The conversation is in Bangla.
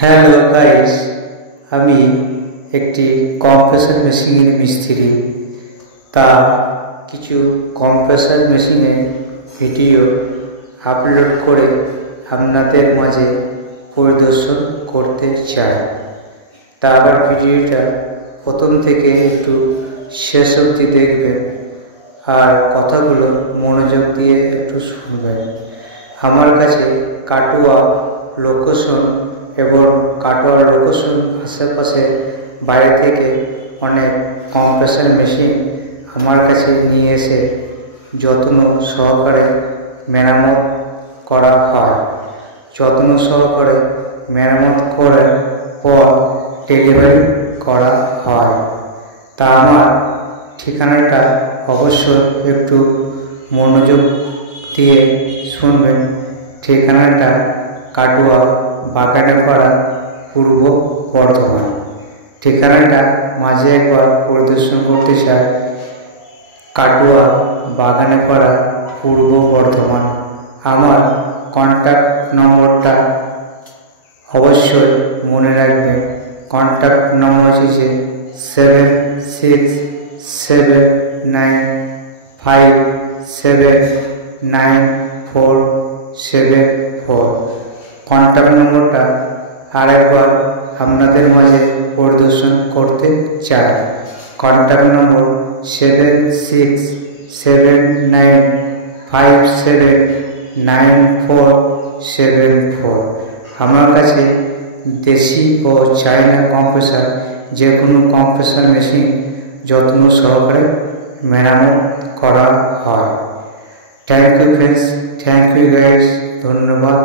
হ্যালো গাইস, আমি একটি কম্প্রেসার মেশিনের মিস্ত্রি। তা কিছু কম্প্রেসার মেশিনের ভিডিও আপলোড করে আপনাদের মাঝে পরিদর্শন করতে চাই। তা আবার ভিডিওটা প্রথম থেকে একটু শেষ অবধি দেখবেন আর কথাগুলো মনোযোগ দিয়ে একটু শুনবেন। আমার কাছে কাটোয়া লোকেশন এবং কাটোয়া লোকেশন আশেপাশে বাইরে থেকে অনেক কম্প্রেসার মেশিন আমার কাছে নিয়ে এসে যত্ন সহকারে মেরামত করা হয়। যত্ন সহকারে মেরামত করার পর ডেলিভারি করা হয়। তা আমার ঠিকানাটা অবশ্যই একটু মনোযোগ দিয়ে শুনবেন। ঠিকানাটা কাটোয়া বাগানেপাড়া, পূর্ব বর্ধমান। ঠিকানাটা মাঝে একবার পরিদর্শন করতে চাই। কাটোয়া বাগানেপাড়া, পূর্ব বর্ধমান। আমার কন্ট্যাক্ট নম্বরটা অবশ্যই মনে রাখবেন। কন্ট্যাক্ট নম্বর হচ্ছে 7679579474। কন্ট্যাক্ট নম্বরটা আরেকবার আপনাদের মাঝে পরিদর্শন করতে চাই। Contact number 7679579474। আমার কাছে দেশি ও চাইনা কম্প্রেসার, যে কোনো কম্প্রেসার মেশিন যত্ন সহকারে মেরামত করা হয়। Thank you friends, thank you guys. ধন্যবাদ।